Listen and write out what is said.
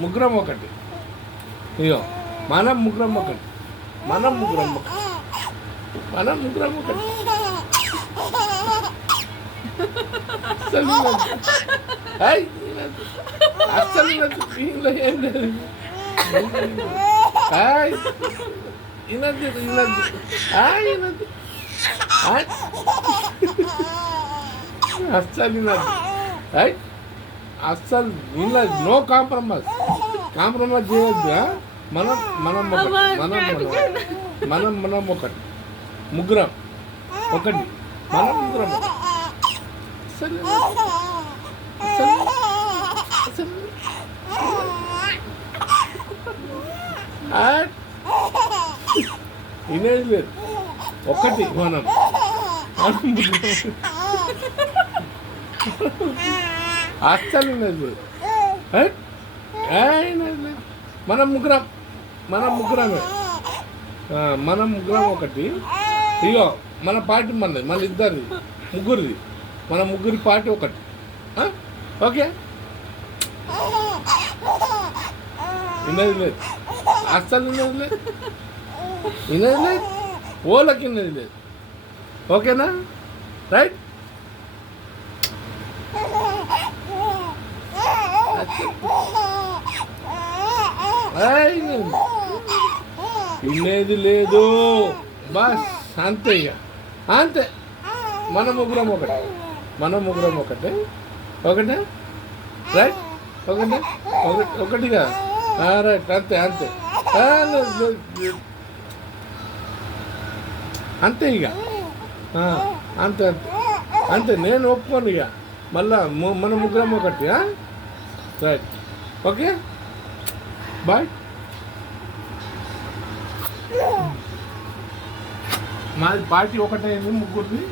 ముగ్గురం ఒకటి. ఇగో మనం ముగ్గురం ఒకటి. మనం ముగ్గురం ఒకటి. మనం ముగ్గురం ఒకటి. అస్సలు అస్సలు ఏం లేదు. ఇనద్దు ఇనద్దు ఇనద్దు అస్సలు వినద్దు. అస్సలు వినలేదు. No compromise. కాంప్రమైజ్ చేయొద్దు. మనం మనం ఒకటి. మనం మనం ఒకటి. ముగ్గురం ఒకటి. మనం ముగ్గురం ఒకటి. అసలు అసలు అసలు వినేది లేదు. ఒకటి మనం అస్సలు వినేది లేదు. మనం ముగ్గురం. మనం ముగ్గురమే. మనం ముగ్గురం ఒకటి. ఇగో మన పార్టీ మనది. మన ఇద్దరిది ముగ్గురిది. మన ముగ్గురి పార్టీ ఒకటి. ఓకే. వినేది లేదు. అస్సలు వినేది లేదు. వినేది లేదు. ఓళ్ళకి వినేది లేదు. ఓకేనా? రైట్. వినేది లేదు. బస్ అంతే. ఇక అంతే. మన ముగ్గురం ఒకటి. మన ముగ్గురం ఒకటే. ఒకటే. రైట్. ఒకటే. ఒకటిగా. రైట్. అంతే అంతే అంతే. ఇక అంతే అంతే అంతే. నేను ఒప్పుకోను. ఇక మళ్ళా మన ముగ్గురం ఒకటి. రైట్. ఓకే. బాయ్. మాది పార్టీ ఒకటే. ముగ్గురిది.